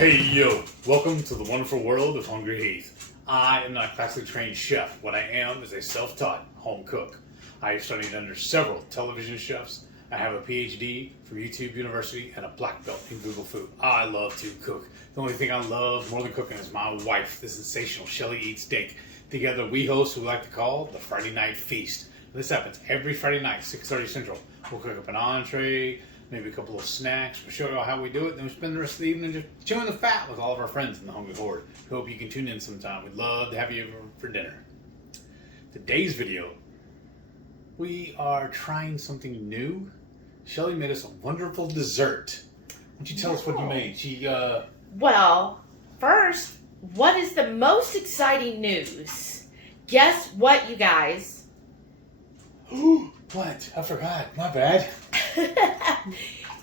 Hey yo, welcome to the wonderful world of Hungry Heath. I am not a classically trained chef. What I am is a self-taught home cook. I have studied under several television chefs. I have a PhD from YouTube University and a black belt in Google Food. I love to cook. The only thing I love more than cooking is my wife, the sensational Shelly Eats Steak. Together we host what we like to call the Friday Night Feast. This happens every Friday night, 6:30 Central. We'll cook up an entree, maybe a couple of snacks. We'll show you all how we do it. Then we spend the rest of the evening just chewing the fat with all of our friends in the Hungry Horde. We hope you can tune in sometime. We'd love to have you over for dinner. Today's video, we are trying something new. Shelly made us a wonderful dessert. Why don't you tell us what you made? Well, first, what is the most exciting news? Guess what, you guys? What? I forgot. My bad.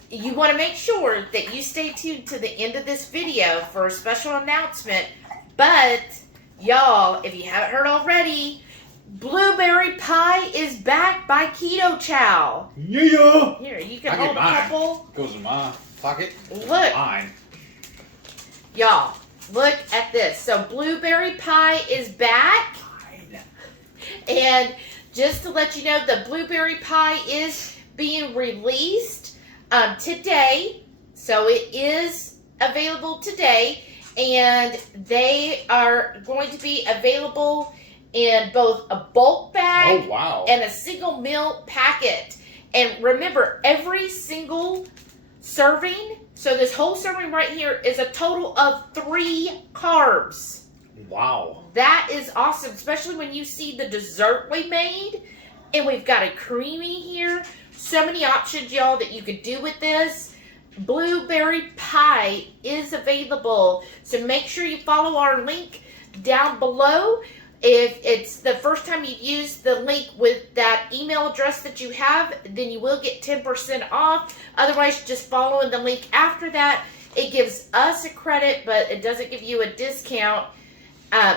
You want to make sure that you stay tuned to the end of this video for a special announcement. But, y'all, if you haven't heard already, blueberry pie is back by Keto Chow. Yeah! Here, you can hold a couple. Goes in my pocket. Look. Mine. Y'all, look at this. So, blueberry pie is back. Mine. And just to let you know, the blueberry pie is being released today. So it is available today. And they are going to be available in both a bulk bag and a single meal packet. And remember, every single serving, so this whole serving right here is a total of 3 carbs. Wow. That is awesome, especially when you see the dessert we made. And we've got a creamy here. So many options, y'all, that you could do with this. Blueberry pie is available. So make sure you follow our link down below. If it's the first time you use the link with that email address that you have, then you will get 10% off. Otherwise, just following the link after that. It gives us a credit, but it doesn't give you a discount.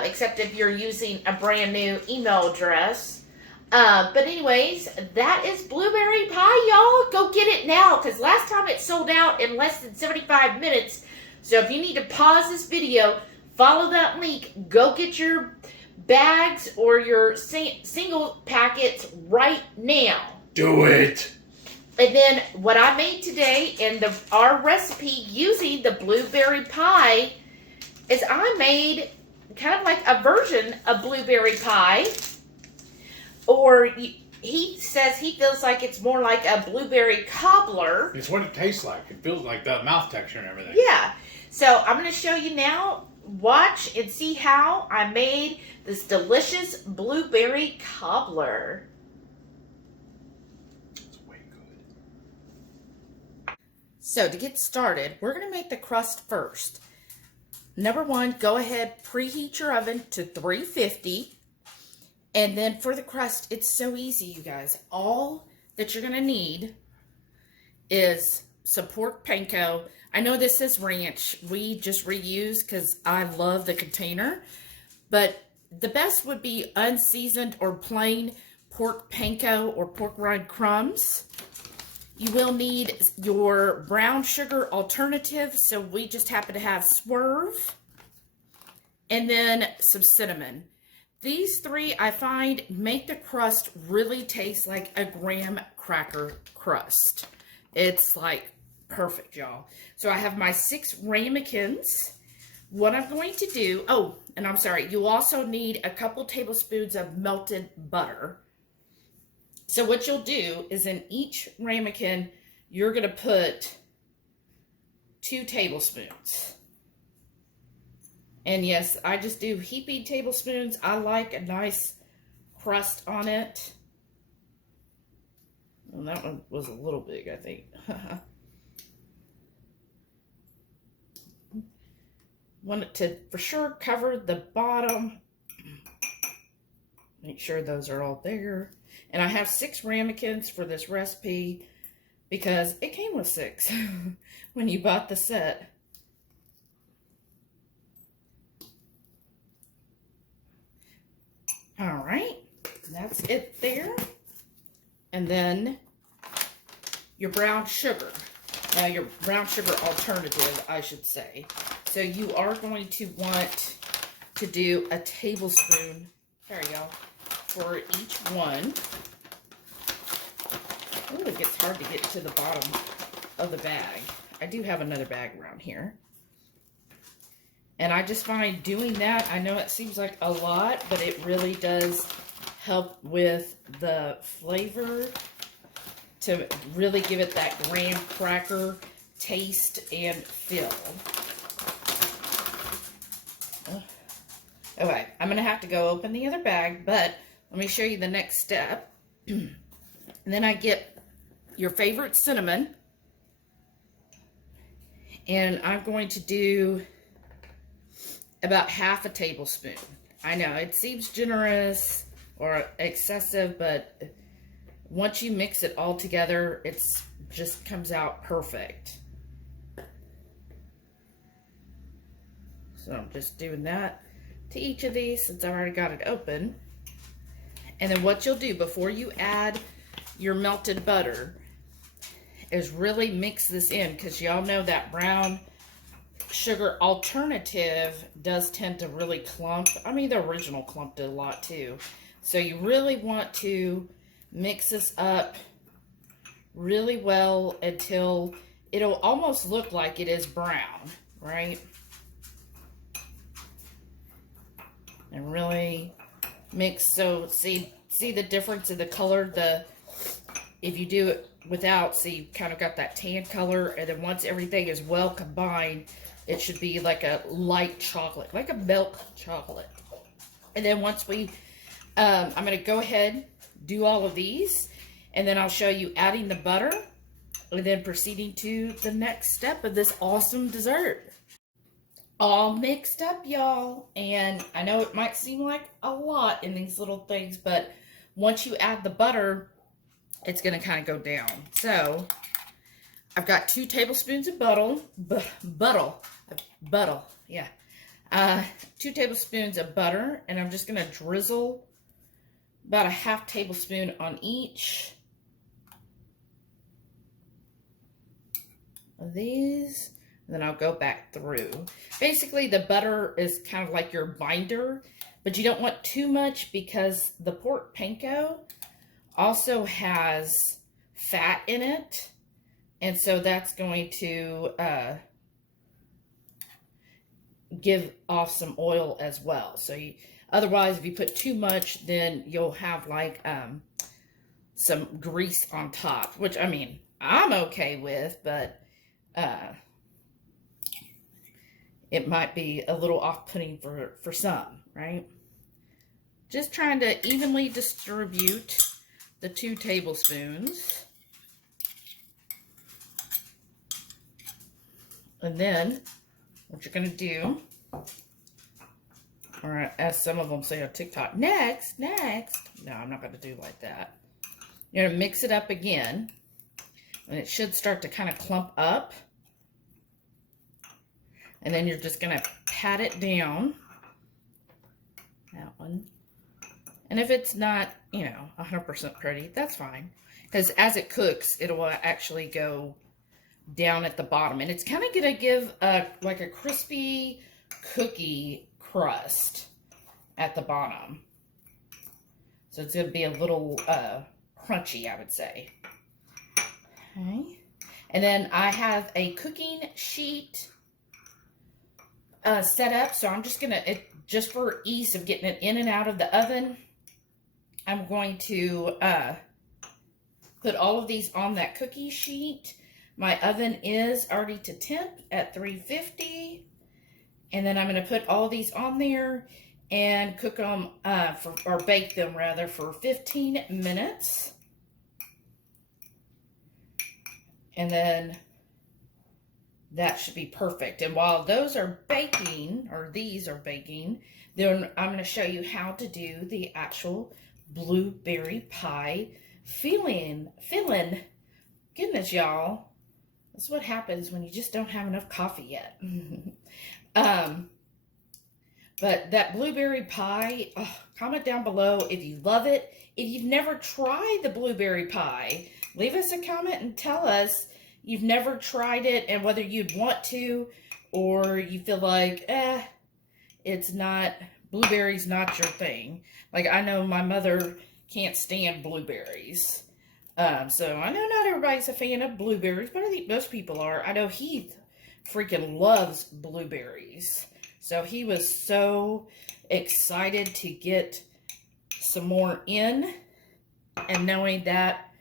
Except if you're using a brand new email address. But anyways, that is blueberry pie, y'all. Go get it now, because last time it sold out in less than 75 minutes. So if you need to pause this video, follow that link, go get your bags or your single packets right now. Do it. And then what I made today in our recipe using the blueberry pie is I made kind of like a version of blueberry pie, or he says he feels like it's more like a blueberry cobbler. It's what it tastes like. It feels like the mouth texture and everything. Yeah. So I'm going to show you now. Watch and see how I made this delicious blueberry cobbler. It's way good. So to get started, we're going to make the crust first. Number 1, go ahead, preheat your oven to 350. And then for the crust, it's so easy, you guys. All that you're going to need is some pork panko. I know this is ranch. We just reuse because I love the container. But the best would be unseasoned or plain pork panko or pork rind crumbs. You will need your brown sugar alternative, so we just happen to have Swerve, and then some cinnamon. These 3, I find, make the crust really taste like a graham cracker crust. It's like perfect, y'all. So I have my 6 ramekins. What I'm going to do, oh, and I'm sorry, you also need a couple tablespoons of melted butter. So what you'll do is in each ramekin, you're going to put 2 tablespoons. And yes, I just do heaping tablespoons. I like a nice crust on it. Well, that one was a little big, I think. Want it to, for sure, cover the bottom. Make sure those are all there. And I have 6 ramekins for this recipe because it came with 6 when you bought the set. All right, that's it there. And then your brown sugar. your brown sugar alternative, I should say. So you are going to want to do a tablespoon, there you go, for each one. Oh, it gets hard to get to the bottom of the bag. I do have another bag around here. And I just find doing that, I know it seems like a lot, but it really does help with the flavor to really give it that graham cracker taste and feel. Okay, I'm going to have to go open the other bag, but let me show you the next step. And then I get your favorite cinnamon. And I'm going to do about half a tablespoon. I know, it seems generous or excessive, but once you mix it all together, it's just comes out perfect. So I'm just doing that to each of these since I already got it open. And then what you'll do before you add your melted butter is really mix this in, because y'all know that brown sugar alternative does tend to really clump. I mean, the original clumped it a lot too. So you really want to mix this up really well until it'll almost look like it is brown, right? And really mix. So see the difference in the color. If you do it without, see, you kind of got that tan color, and then once everything is well combined, it should be like a light chocolate, like a milk chocolate. And then once I'm going to go ahead, do all of these, and then I'll show you adding the butter, and then proceeding to the next step of this awesome dessert. All mixed up, y'all, and I know it might seem like a lot in these little things, but once you add the butter, it's going to kind of go down. So I've got 2 tablespoons of butter, 2 tablespoons of butter, and I'm just going to drizzle about a half tablespoon on each of these. And then I'll go back through. Basically, the butter is kind of like your binder, but you don't want too much because the pork panko also has fat in it. And so that's going to give off some oil as well. So otherwise, if you put too much, then you'll have like some grease on top, which, I mean, I'm okay with, but it might be a little off-putting for some, right? Just trying to evenly distribute the 2 tablespoons. And then what you're going to do, or as some of them say on TikTok, next. No, I'm not going to do like that. You're going to mix it up again, and it should start to kind of clump up. And then you're just going to pat it down. That one. And if it's not, 100% pretty, that's fine. Because as it cooks, it will actually go down at the bottom. And it's kind of going to give like a crispy cookie crust at the bottom. So it's going to be a little crunchy, I would say. Okay. And then I have a cooking sheet set up. So I'm just going to, just for ease of getting it in and out of the oven, I'm going to put all of these on that cookie sheet. My oven is already to temp at 350. And then I'm going to put all of these on there and cook them, or bake them rather, for 15 minutes. And then that should be perfect. And while those are baking, or these are baking, then I'm going to show you how to do the actual blueberry pie filling. Goodness, y'all. That's what happens when you just don't have enough coffee yet. But that blueberry pie, comment down below if you love it. If you've never tried the blueberry pie, leave us a comment and tell us you've never tried it and whether you'd want to, or you feel like, it's not, blueberries not your thing. Like, I know my mother can't stand blueberries. So I know not everybody's a fan of blueberries, but I think most people are. I know Heath freaking loves blueberries. So he was so excited to get some more in, and knowing that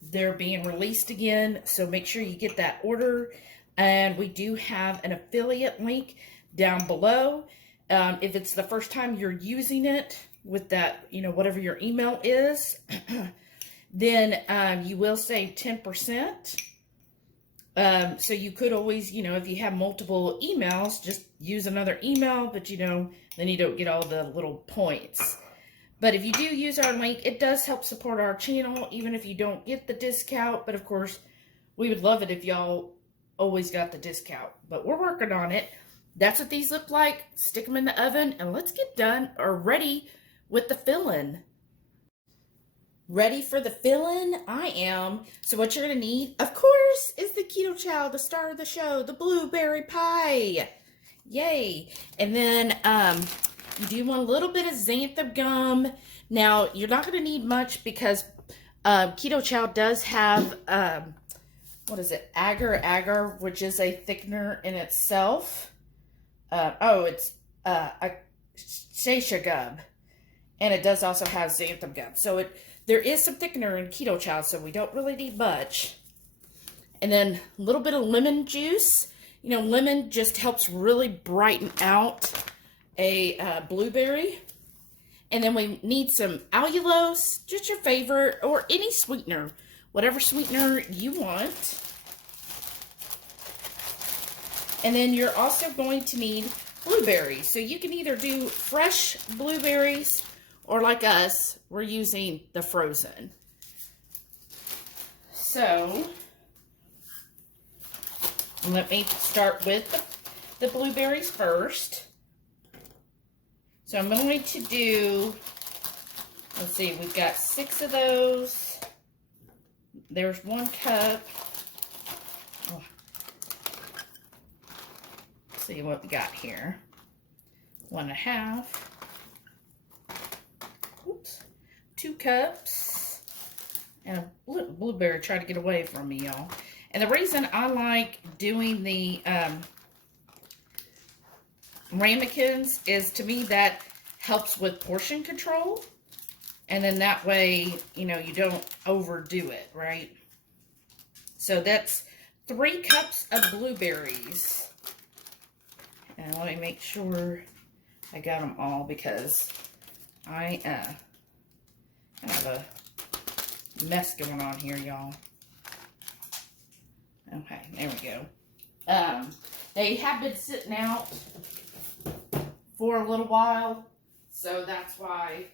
they're being released again. So make sure you get that order. And we do have an affiliate link down below. If it's the first time you're using it with that, you know, whatever your email is, then you will save 10%. So you could always, you know, if you have multiple emails, just use another email, but you know, then you don't get all the little points. But if you do use our link, it does help support our channel, even if you don't get the discount. But of course, we would love it if y'all always got the discount. But we're working on it. That's what these look like. Stick them in the oven, and let's get done or ready with the filling. Ready for the filling? I am. So what you're going to need, of course, is the Keto Chow, the star of the show, the blueberry pie. Yay. And then you do want a little bit of xanthan gum. Now, you're not going to need much because Keto Chow does have, what is it, agar, which is a thickener in itself. It's Shisha gum. And it does also have xanthan gum. So there is some thickener in Keto Chow, so we don't really need much. And then a little bit of lemon juice. You know, lemon just helps really brighten out a blueberry. And then we need some allulose, just your favorite, or any sweetener. Whatever sweetener you want. And then you're also going to need blueberries. So you can either do fresh blueberries, or like us, we're using the frozen. So, let me start with the blueberries first. So I'm going to do, let's see, we've got 6 of those. There's 1 cup. Oh. Let's see what we got here. 1.5. Oops. 2 cups. And a blueberry tried to get away from me, y'all. And the reason I like doing the ramekins is, to me, that helps with portion control. And then that way, you know, you don't overdo it, right? So that's 3 cups of blueberries. And let me make sure I got them all, because I have a mess going on here, y'all. Okay, there we go. They have been sitting out for a little while, so that's why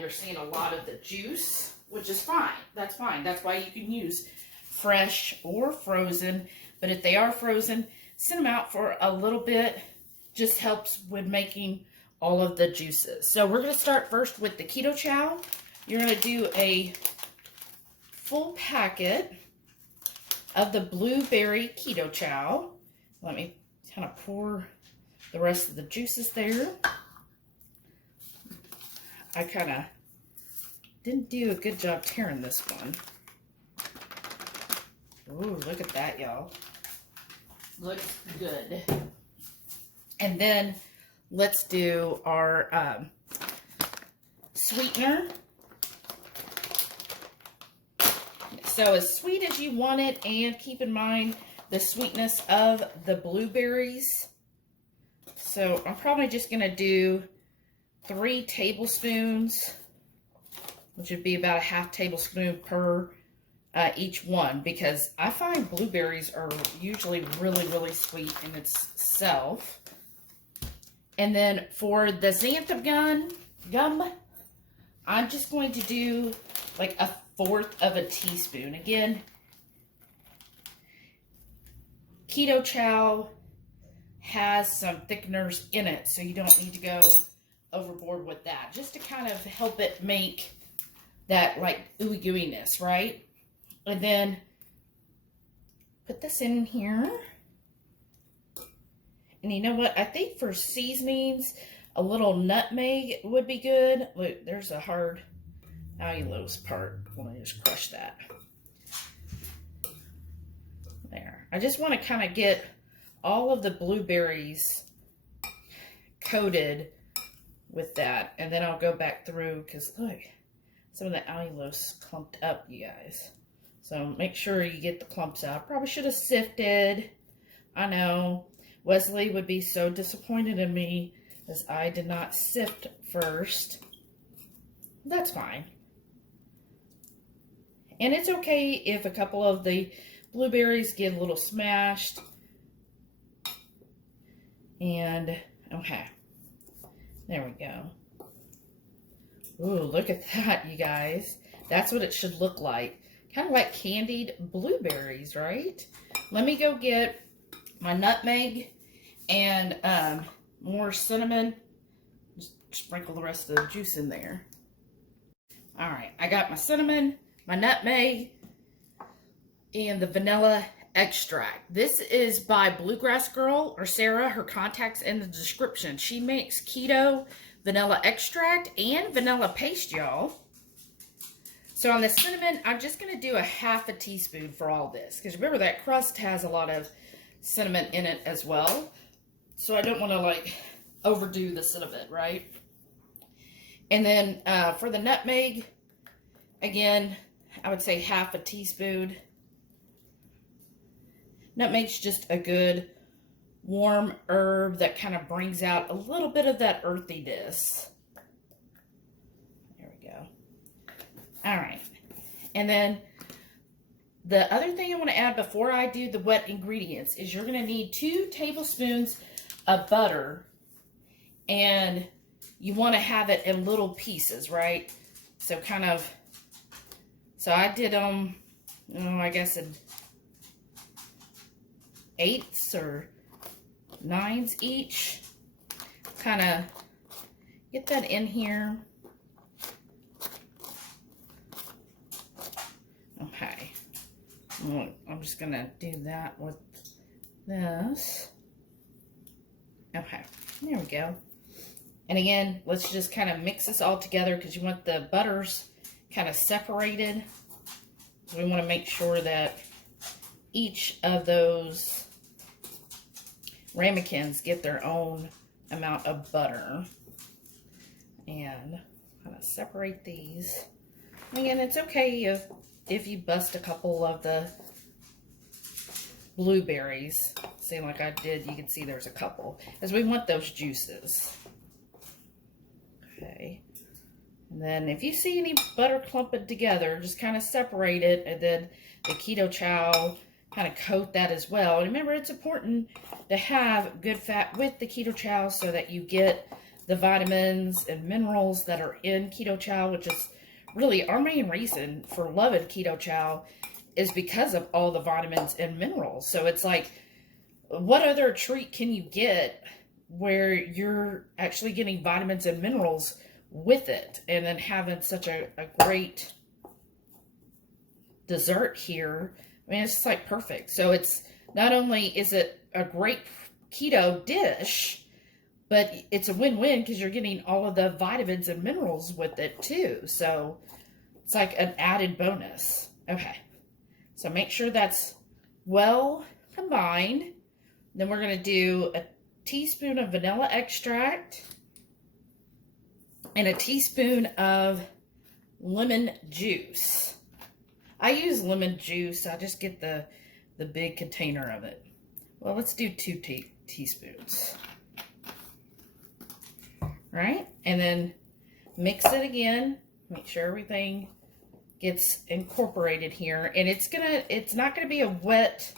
you're seeing a lot of the juice, which is fine. That's fine. That's why you can use fresh or frozen. But if they are frozen, send them out for a little bit. Just helps with making all of the juices. So we're going to start first with the Keto Chow. You're going to do a full packet of the blueberry Keto Chow. Let me kind of pour the rest of the juices there. I kind of didn't do a good job tearing this one. Ooh, look at that, y'all. Looks good. And then let's do our sweetener. So as sweet as you want it, and keep in mind the sweetness of the blueberries. So I'm probably just going to do 3 tablespoons, which would be about a ½ tablespoon per each one, because I find blueberries are usually really, really sweet in itself. And then for the xanthum gum, I'm just going to do like 1/4 of a teaspoon. Again, Keto Chow has some thickeners in it, so you don't need to go overboard with that. Just to kind of help it make that like ooey gooiness, right? And then put this in here. And you know what? I think for seasonings, a little nutmeg would be good. Look, there's a hard allulose part. Let me just crush that. There. I just want to kind of get all of the blueberries coated with that. And then I'll go back through because look, some of the allulose clumped up, you guys. So make sure you get the clumps out. Probably should have sifted. I know. Wesley would be so disappointed in me as I did not sift first. That's fine. And it's okay if a couple of the blueberries get a little smashed. And, okay. There we go. Ooh, look at that, you guys. That's what it should look like. Kind of like candied blueberries, right? Let me go get my nutmeg and more cinnamon. Just sprinkle the rest of the juice in there. All right, I got my cinnamon, my nutmeg, and the vanilla extract. This is by Bluegrassgirl or Sarah. Her contact's in the description. She makes keto vanilla extract and vanilla paste, y'all. So on the cinnamon, I'm just going to do a half a teaspoon for all this. Because remember that crust has a lot of cinnamon in it as well. So I don't want to like overdo the cinnamon, right? And then for the nutmeg, again, I would say half a teaspoon. Nutmeg's just a good warm herb that kind of brings out a little bit of that earthiness. There we go. All right. And then the other thing I want to add before I do the wet ingredients is you're going to need 2 tablespoons of butter. And you want to have it in little pieces, right? So kind of, so I did I guess in 8s or 9s each. Kind of get that in here. Okay. I'm just going to do that with this. Okay. There we go. And again, let's just kind of mix this all together because you want the butters kind of separated. So we want to make sure that each of those ramekins get their own amount of butter. And kind of separate these. Again, it's okay if you bust a couple of the blueberries. See, like I did, you can see there's a couple. As we want those juices. Okay. And then if you see any butter clumped together, just kind of separate it. And then the Keto Chow, kind of coat that as well. And remember, it's important to have good fat with the Keto Chow so that you get the vitamins and minerals that are in Keto Chow, which is really our main reason for loving Keto Chow is because of all the vitamins and minerals. So it's like, what other treat can you get where you're actually getting vitamins and minerals with it and then having such a great dessert here? I mean, it's just like perfect. So it's not only is it a great keto dish, but it's a win-win because you're getting all of the vitamins and minerals with it too. So it's like an added bonus. Okay. So make sure that's well combined. Then we're going to do a teaspoon of vanilla extract and a teaspoon of lemon juice. I use lemon juice. I just get the big container of it. Well, let's do 2 teaspoons. Right? And then mix it again. Make sure everything gets incorporated here. And it's not gonna be a wet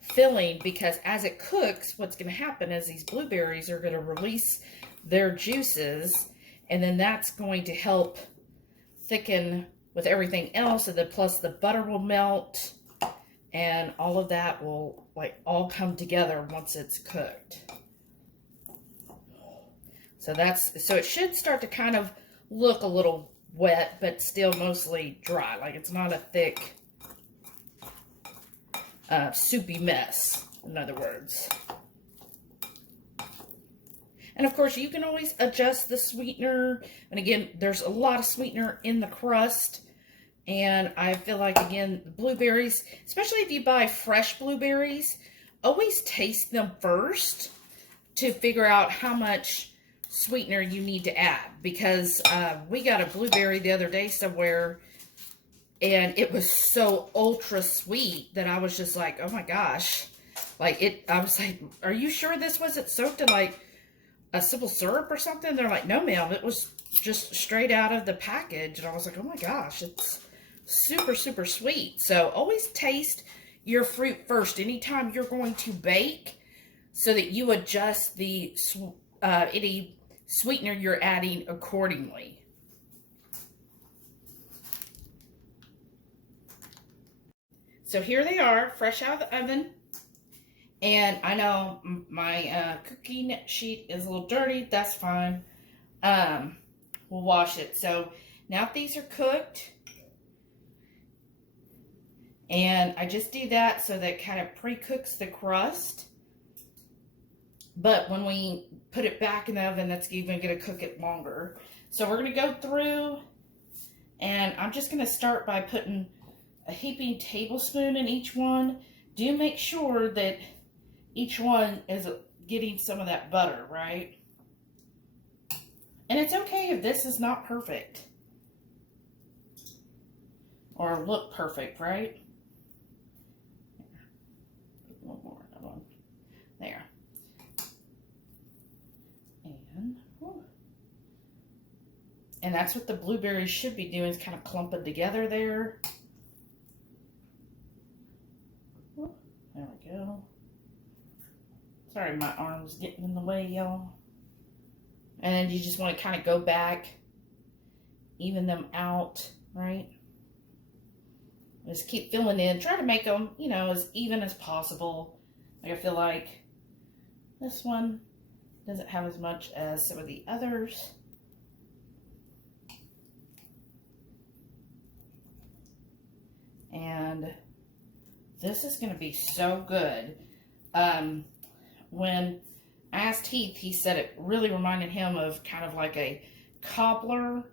filling because as it cooks, what's gonna happen is these blueberries are gonna release their juices, and then that's going to help thicken with everything else, and then plus the butter will melt and all of that will like all come together once it's cooked. So it should start to kind of look a little wet, but still mostly dry. Like it's not a thick, soupy mess, in other words. And of course, you can always adjust the sweetener. And again, there's a lot of sweetener in the crust. And I feel like, again, the blueberries, especially if you buy fresh blueberries, always taste them first to figure out how much sweetener you need to add. Because we got a blueberry the other day somewhere, and it was so ultra sweet that I was just like, oh my gosh. Like, I was like, are you sure this wasn't soaked in like a simple syrup or something? They're like, no ma'am, it was just straight out of the package. And I was like, oh my gosh, it's super, super sweet. So always taste your fruit first anytime you're going to bake, so that you adjust the any sweetener you're adding accordingly. So here they are, fresh out of the oven. And I know my cooking sheet is a little dirty. That's fine. We'll wash it. So now these are cooked. And I just do that so that kind of pre-cooks the crust. But when we put it back in the oven, that's even going to cook it longer. So we're going to go through, and I'm just going to start by putting a heaping tablespoon in each one. Do make sure that each one is getting some of that butter, right? And it's okay if this is not perfect or look perfect, right? One more. There. And that's what the blueberries should be doing, is kind of clumping together there. There we go. Sorry, my arm's getting in the way, y'all. And then you just want to kind of go back, even them out, right? Just keep filling in. Try to make them, you know, as even as possible. Like, I feel like this one doesn't have as much as some of the others. And this is going to be so good. When I asked Heath, he said it really reminded him of kind of like a cobbler.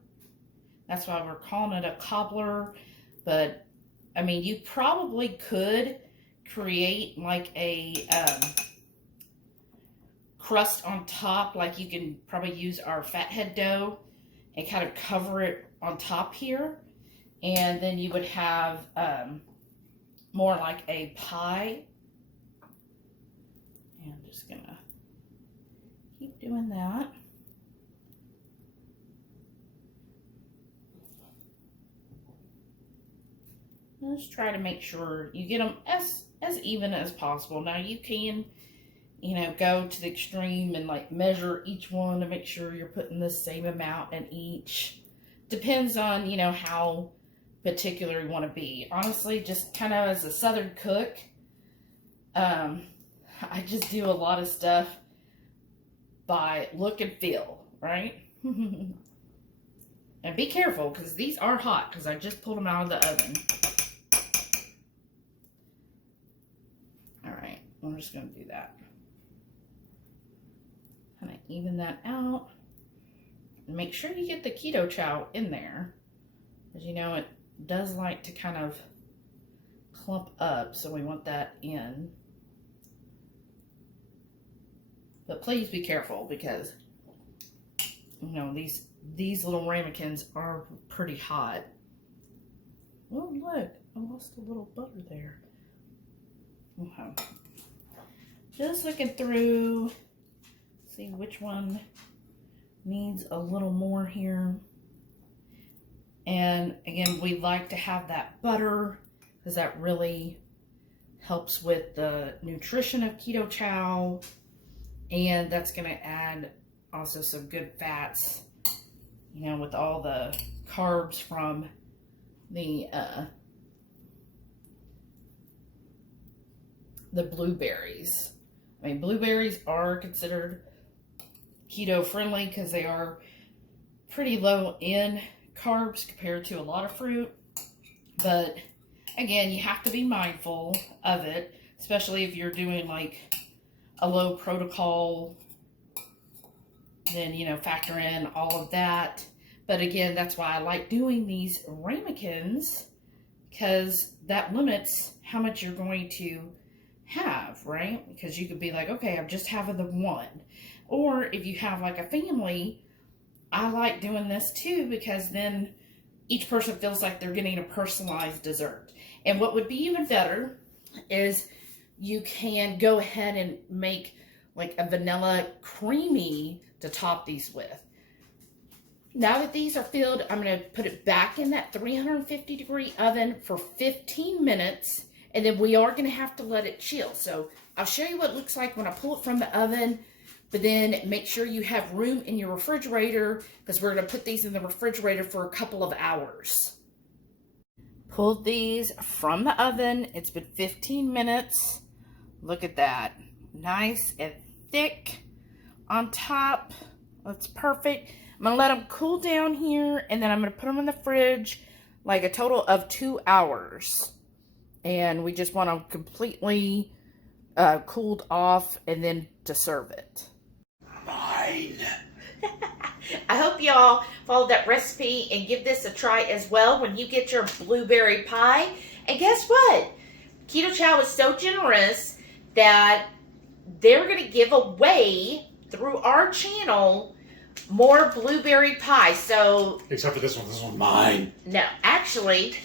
That's why we're calling it a cobbler. But, I mean, you probably could create like a crust on top. Like, you can probably use our fathead dough and kind of cover it on top here. And then you would have more like a pie. And I'm just going to keep doing that. Just try to make sure you get them as even as possible. Now you can, you know, go to the extreme and like measure each one to make sure you're putting the same amount in each. Depends on, you know, how particular you want to be. Honestly, just kind of as a Southern cook, I just do a lot of stuff by look and feel, right? And be careful, because these are hot, because I just pulled them out of the oven. Alright, I'm just going to do that. Kind of even that out. And make sure you get the Keto Chow in there, because you know it does like to kind of clump up, so we want that in. But please be careful, because you know these little ramekins are pretty hot. Oh look, I lost a little butter there. Okay. Just looking through, see which one needs a little more here. And again, we like to have that butter, because that really helps with the nutrition of Keto Chow. And that's going to add also some good fats, you know, with all the carbs from the blueberries. I mean, blueberries are considered keto friendly because they are pretty low in carbs compared to a lot of fruit. But again, you have to be mindful of it, especially if you're doing like a low protocol, then, you know, factor in all of that. But again, that's why I like doing these ramekins, because that limits how much you're going to have, right? Because you could be like, okay, I'm just having the one. Or if you have like a family, I like doing this too, because then each person feels like they're getting a personalized dessert. And what would be even better is you can go ahead and make like a vanilla creamy to top these with. Now that these are filled, I'm going to put it back in that 350 degree oven for 15 minutes. And then we are going to have to let it chill. So I'll show you what it looks like when I pull it from the oven. But then make sure you have room in your refrigerator, because we're going to put these in the refrigerator for a couple of hours. Pulled these from the oven. It's been 15 minutes. Look at that. Nice and thick on top. That's perfect. I'm going to let them cool down here, and then I'm going to put them in the fridge like a total of 2 hours. And we just want them completely cooled off, and then to serve it. Mine. I hope y'all follow that recipe and give this a try as well when you get your blueberry pie. And guess what? Keto Chow is so generous that they're going to give away through our channel more blueberry pie. So, Except for this one's mine. no, actually,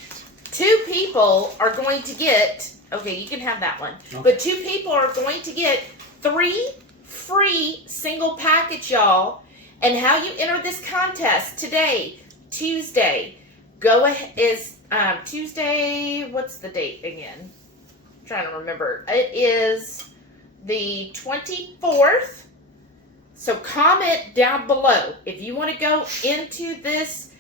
2 people are going to get, okay, you can have that one, Okay. but 2 people are going to get 3 free single packets, y'all. And how you enter this contest today, Tuesday, go ahead, is Tuesday, what's the date again? I'm trying to remember. It is the 24th. So comment down below. If you want to go into this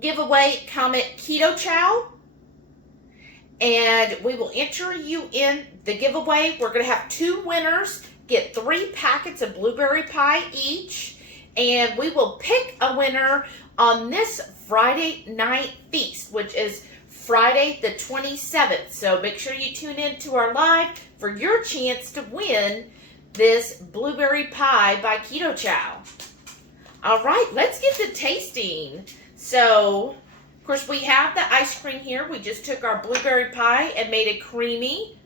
giveaway, comment Keto Chow. And we will enter you in the giveaway. We're going to have 2 winners get 3 packets of blueberry pie each. And we will pick a winner on this Friday night feast, which is Friday the 27th. So make sure you tune in to our live for your chance to win this blueberry pie by Keto Chow. All right, let's get to tasting. So, of course, we have the ice cream here. We just took our blueberry pie and made it creamy.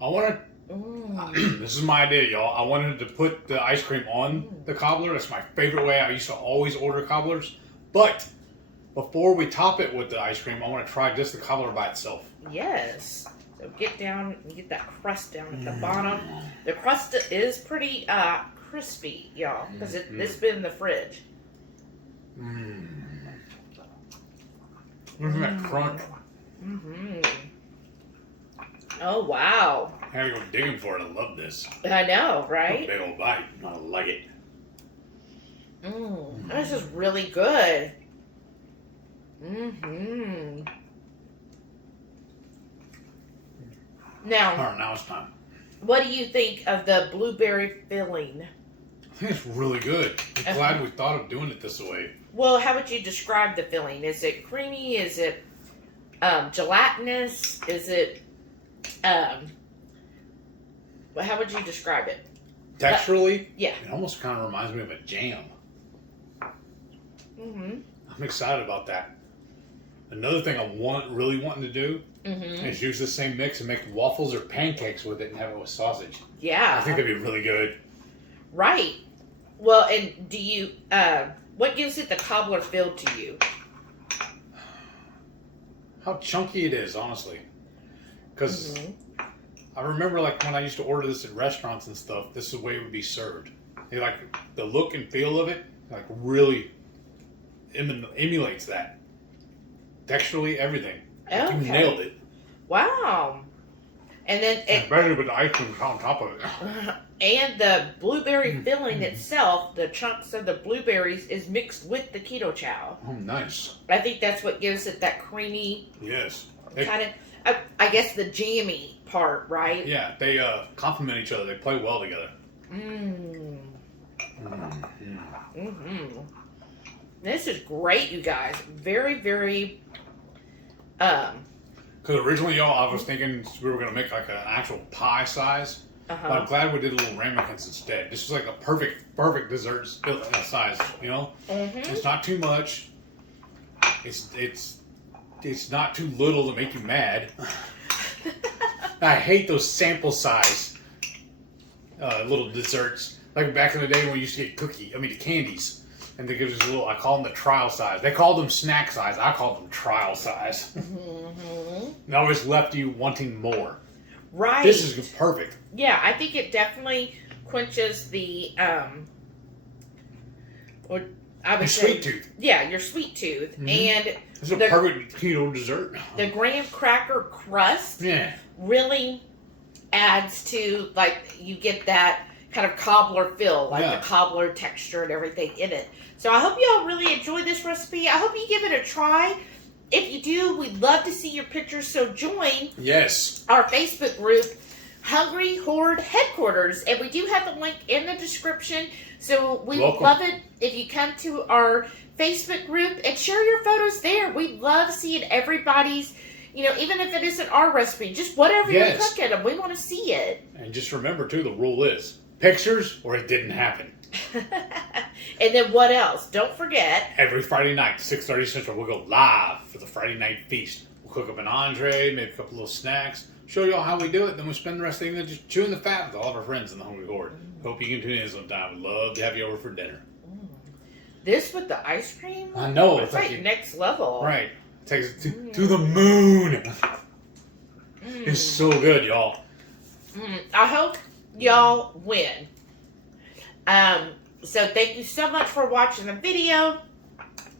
I want to. This is my idea, y'all. I wanted to put the ice cream on the cobbler. That's my favorite way. I used to always order cobblers. But before we top it with the ice cream, I want to try just the cobbler by itself. Yes. So get down and get that crust down at the bottom. The crust is pretty crispy, y'all, because it's been in the fridge. Look at that crunch. Oh, wow. I gotta go digging for it. I love this. I know, right? A big old bite. I like it. This is really good. Now, All right, now it's time. what do you think of the blueberry filling? I think it's really good. I'm glad we thought of doing it this way. Well, how would you describe the filling? Is it creamy? Is it gelatinous? Is it how would you describe it? Texturally, Yeah. it almost kind of reminds me of a jam. Mm-hmm. I'm excited about that. Another thing I really wanting to do is use the same mix and make waffles or pancakes with it and have it with sausage. Yeah. I think that'd be really good. Right. Well, and do you, what gives it the cobbler feel to you? How chunky it is, honestly. Because I remember, like, when I used to order this at restaurants and stuff, this is the way it would be served. It, like, the look and feel of it, like, really emulates that. Texturally, everything. Okay. You nailed it. Wow. And then, Especially with the ice cream on top of it. and the blueberry filling itself, the chunks of the blueberries is mixed with the Keto Chow. Oh, nice. I think that's what gives it that creamy, Yes. kind of, I guess the jammy part, right? Yeah, they complement each other. They play well together. This is great, you guys. Very, very. Because originally, y'all, I was thinking we were gonna make like an actual pie size. But I'm glad we did little ramekins instead. This is like a perfect dessert size. You know, it's not too much. It's not too little to make you mad. I hate those sample size little desserts. Like back in the day when we used to get the candies. And they give us a little, I call them the trial size. They called them snack size. I called them trial size. And always left you wanting more. Right. This is perfect. Yeah, I think it definitely quenches the, Sweet tooth. Yeah, your sweet tooth. And it's a perfect keto dessert. The graham cracker crust really adds to, like, you get that kind of cobbler feel, like the cobbler texture and everything in it. So I hope y'all really enjoy this recipe. I hope you give it a try. If you do, we'd love to see your pictures. So join our Facebook group, Hungry Horde Headquarters. And we do have the link in the description. So we would love it if you come to our Facebook group and share your photos there. We love seeing everybody's, even if it isn't our recipe, just whatever you're cooking them. We want to see it. And just remember, too, the rule is pictures or it didn't happen. And then what else? Don't forget. Every Friday night, 6:30 Central, we'll go live for the Friday night feast. We'll cook up an entree, maybe a couple little snacks, show y'all how we do it, then we'll spend the rest of the evening just chewing the fat with all of our friends in the Hungry Horde. Hope you can tune in sometime. We'd love to have you over for dinner. This with the ice cream? I know. It's like next level. Right. Takes it to the moon. It's so good, y'all. I hope y'all win. So thank you so much for watching the video.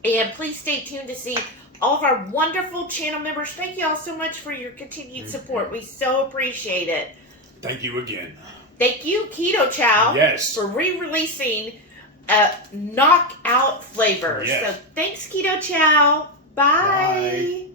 And please stay tuned to see all of our wonderful channel members. Thank you all so much for your continued support. We so appreciate it. Thank you again. Thank you, Keto Chow, for re-releasing knockout flavors. So thanks, Keto Chow. Bye.